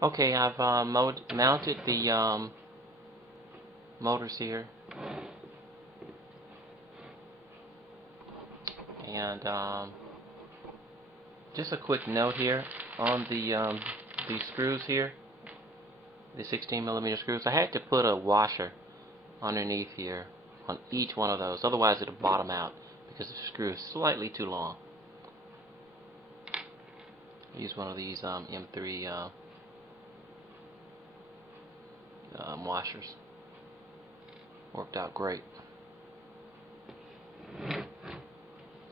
Okay, I've mounted the motors here, and just a quick note here on these screws here, the 16mm screws. I had to put a washer underneath here on each one of those, otherwise it'll bottom out because the screw is slightly too long. I use one of these M3 washers. Worked out great. I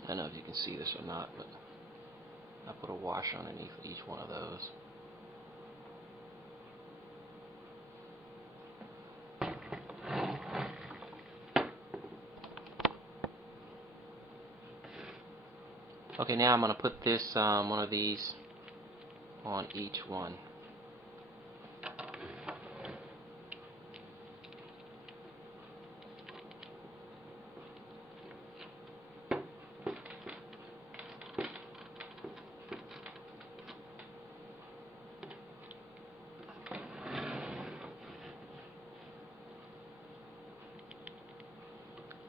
don't know if you can see this or not, but I put a washer underneath each one of those. Okay, now I'm going to put this one of these on each one.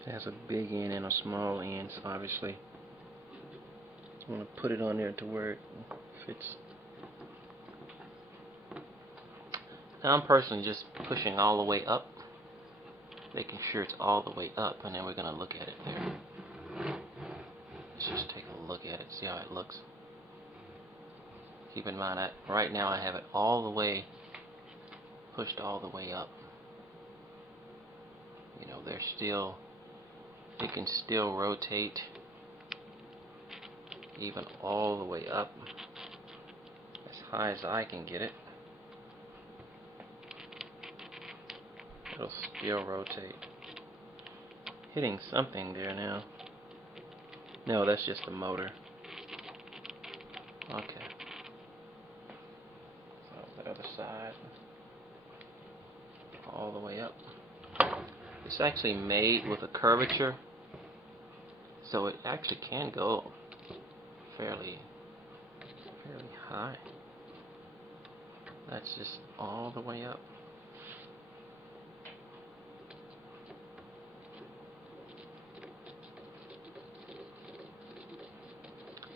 It has a big end and a small end, so obviously I want to put it on there to where it fits. Now I'm personally just pushing all the way up, making sure it's all the way up, and then we're going to look at it there. Let's just take a look at it, see how it looks. Keep in mind that right now I have it all the way pushed all the way up. You know, it can still rotate even all the way up as high as I can get it. It'll still rotate. Hitting something there now. No, that's just the motor. Okay. So the other side, all the way up. It's actually made with a curvature, so it actually can go fairly high. That's just all the way up.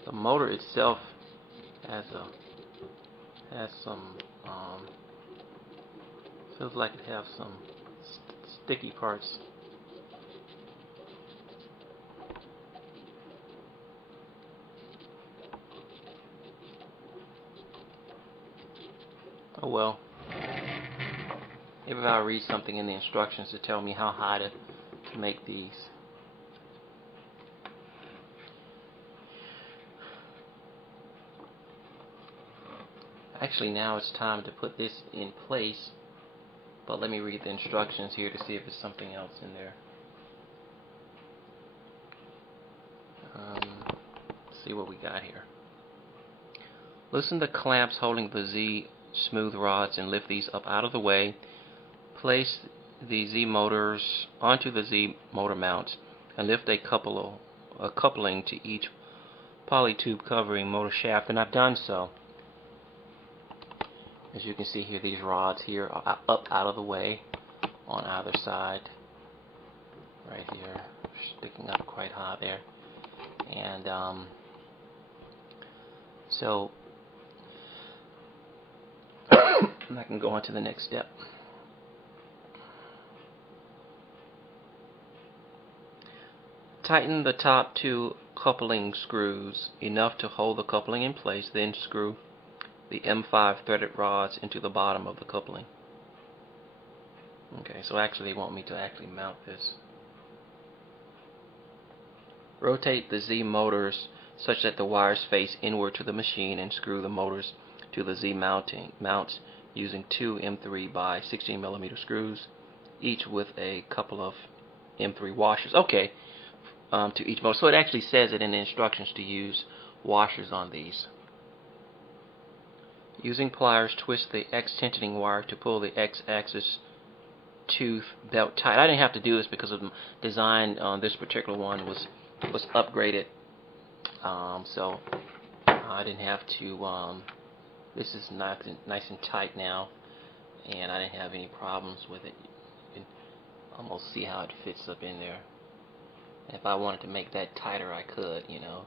The motor itself has some feels like it has some sticky parts. Oh well. Maybe I'll read something in the instructions to tell me how high to make these. Actually, now it's time to put this in place, but let me read the instructions here to see if there's something else in there. Let's see what we got here. Loosen the clamps holding the Z smooth rods and lift these up out of the way. Place the Z motors onto the Z motor mounts and lift a coupling to each polytube covering motor shaft, and I've done so. As you can see here, these rods here are up out of the way on either side. Right here, sticking up quite high there. And so I can go on to the next step. Tighten the top two coupling screws enough to hold the coupling in place, then screw the M5 threaded rods into the bottom of the coupling. Okay, so actually they want me to actually mount this. Rotate the Z motors such that the wires face inward to the machine and screw the motors to the Z mounts using two M3 by 16mm screws, each with a couple of M3 washers. Okay, to each motor. So it actually says it in the instructions to use washers on these. Using pliers, twist the X tensioning wire to pull the X-axis tooth belt tight. I didn't have to do this because of the design on this particular one was upgraded, so I didn't have to This is nice and tight now, and I didn't have any problems with it. You can almost see how it fits up in there. If I wanted to make that tighter, I could, you know,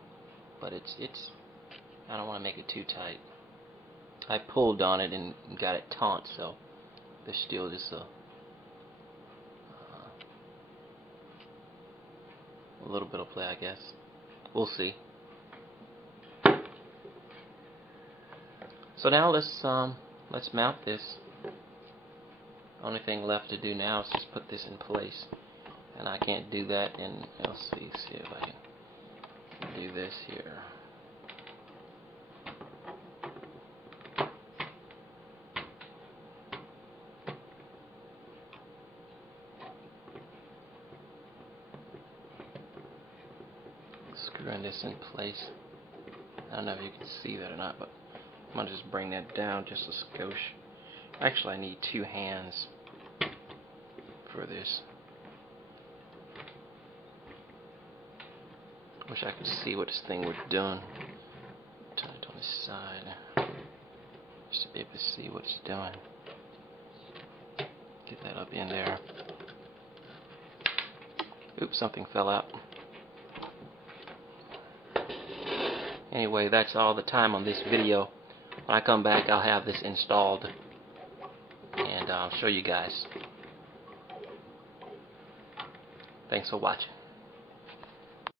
but it's I don't want to make it too tight. I pulled on it and got it taut, so there's still just a little bit of play, I guess. We'll see. So now let's mount this. Only thing left to do now is just put this in place, and I can't do that. And let's see if I can do this here. Screwing this in place. I don't know if you can see that or not, but I'm gonna just bring that down just a skosh. Actually, I need two hands for this. Wish I could see what this thing was doing. Turn it on this side just to be able to see what it's doing. Get that up in there. Oops, something fell out. Anyway, that's all the time on this video. When I come back, I'll have this installed and I'll show you guys. Thanks for watching.